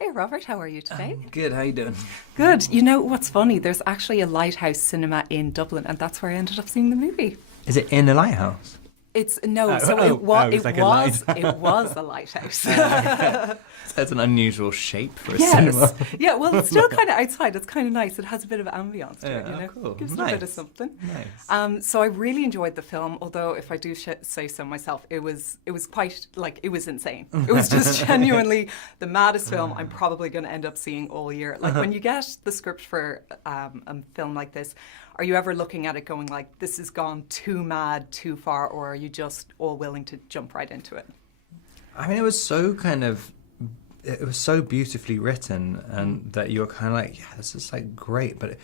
Hey Robert, how are you today? Good, how you doing? Good. You know what's funny? There's actually a Lighthouse cinema in Dublin, and that's where I ended up seeing the movie. Is it in a lighthouse? It's no, Oh, so oh, it was oh, it's it like a was light- it was a lighthouse. That's an unusual shape for a Yes. cinema. Yeah, well, it's still kind of outside. It's kind of nice. It has a bit of ambience to it, Yeah, you know. cool. Gives it a bit of Nice. something. Nice. So I really enjoyed the film, although if I do say so myself, it was quite it was insane. It was just genuinely the maddest film I'm probably going to end up seeing all year. Like when you get the script for a film like this, are you ever looking at it going like, this has gone too mad, too far, or are you just all willing to jump right into it? I mean, it was so beautifully written, and that you're kind of like, yeah, this is like great, but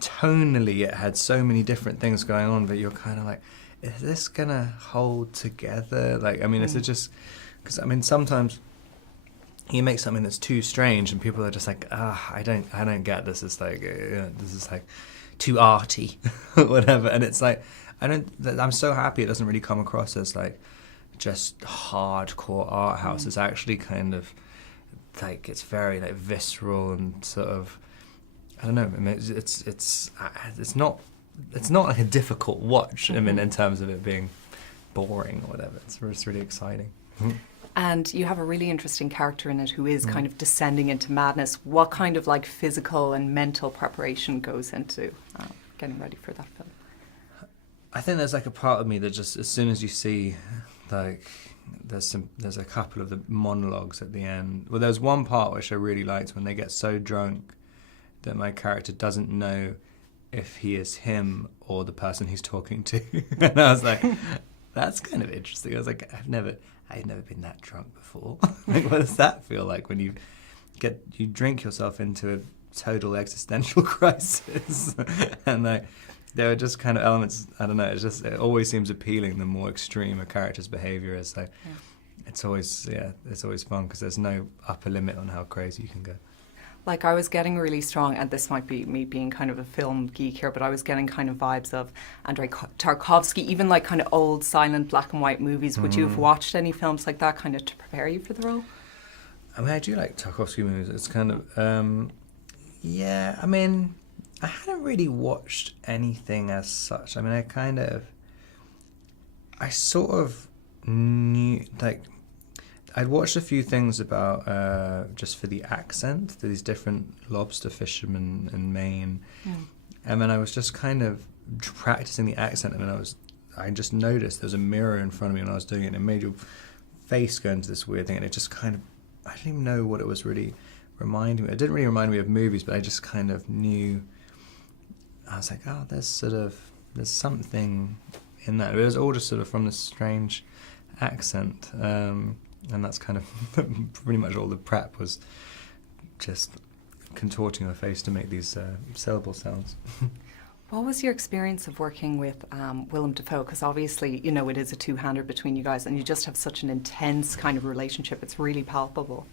tonally it had so many different things going on, but you're kind of like, is this gonna hold together? Like, I mean, is it just, because I mean, sometimes you make something that's too strange and people are just like, I don't get this. It's like, this is like too arty or whatever. And it's like, I'm so happy it doesn't really come across as like just hardcore art house. It's actually kind of like, it's very like visceral and sort of, I don't know. I mean, it's not like a difficult watch. I mean, in terms of it being boring or whatever. It's really exciting. And you have a really interesting character in it who is kind of descending into madness. What kind of like physical and mental preparation goes into getting ready for that film? I think there's like a part of me that just, as soon as you see, like, there's a couple of the monologues at the end. Well, there's one part which I really liked when they get so drunk that my character doesn't know if he is him or the person he's talking to. And I was like, that's kind of interesting. I was like, I've never been that drunk before. Like, what does that feel like when you drink yourself into a total existential crisis? And like, there are just kind of elements, I don't know, it always seems appealing the more extreme a character's behaviour is. So it's always fun because there's no upper limit on how crazy you can go. Like I was getting really strong, and this might be me being kind of a film geek here, but I was getting kind of vibes of Andrei Tarkovsky, even like kind of old silent black and white movies. Would you have watched any films like that kind of to prepare you for the role? I mean, I do like Tarkovsky movies. It's kind of, yeah, I mean, I hadn't really watched anything as such. I mean, I sort of knew, like, I'd watched a few things about just for the accent, these different lobster fishermen in Maine, and then I was just kind of practicing the accent, and then I just noticed there was a mirror in front of me when I was doing it, and it made your face go into this weird thing, and it just kind of, I didn't even know what it was really reminding me. It didn't really remind me of movies, but I just kind of knew. I was like, oh, there's something in that. It was all just sort of from this strange accent. And that's kind of pretty much all the prep was, just contorting her face to make these syllable sounds. What was your experience of working with Willem Dafoe? Because obviously, you know, it is a two-hander between you guys, and you just have such an intense kind of relationship. It's really palpable.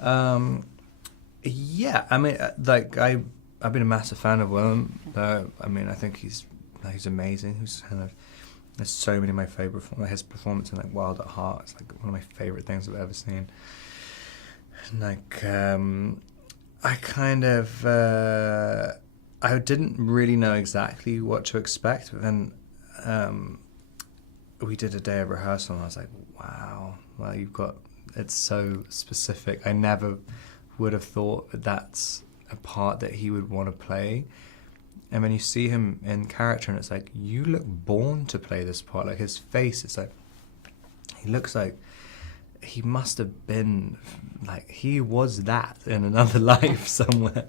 Yeah, I mean, like I've been a massive fan of Willem. I mean, I think he's amazing. He's kind of, there's so many of my favourite, his performance in like Wild at Heart, it's like one of my favourite things I've ever seen. And like, I kind of, I didn't really know exactly what to expect, but then we did a day of rehearsal and I was like, wow, well, it's so specific. I never would have thought that that's a part that he would want to play. And when you see him in character, and it's like, you look born to play this part. Like, his face, it's like, he looks like he must have been, like, he was that in another life somewhere.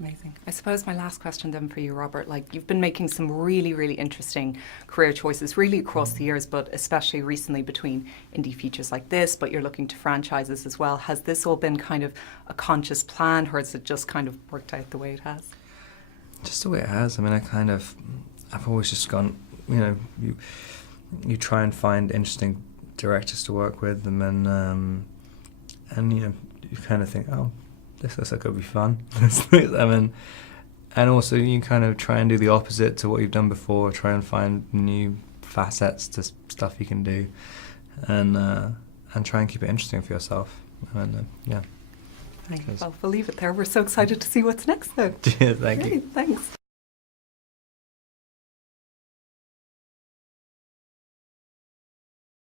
Amazing. I suppose my last question then for you, Robert, like, you've been making some really, really interesting career choices really across the years, but especially recently between indie features like this, but you're looking to franchises as well. Has this all been kind of a conscious plan, or has it just kind of worked out the way it has? Just the way it has. I mean, I've always just gone, you know, you try and find interesting directors to work with, and then, and you know, you kind of think, oh, this looks like it'll be fun. I mean, and also you kind of try and do the opposite to what you've done before, try and find new facets to stuff you can do, and try and keep it interesting for yourself. And yeah. Well, we'll leave it there. We're so excited to see what's next, though. Thank you. Great, thanks.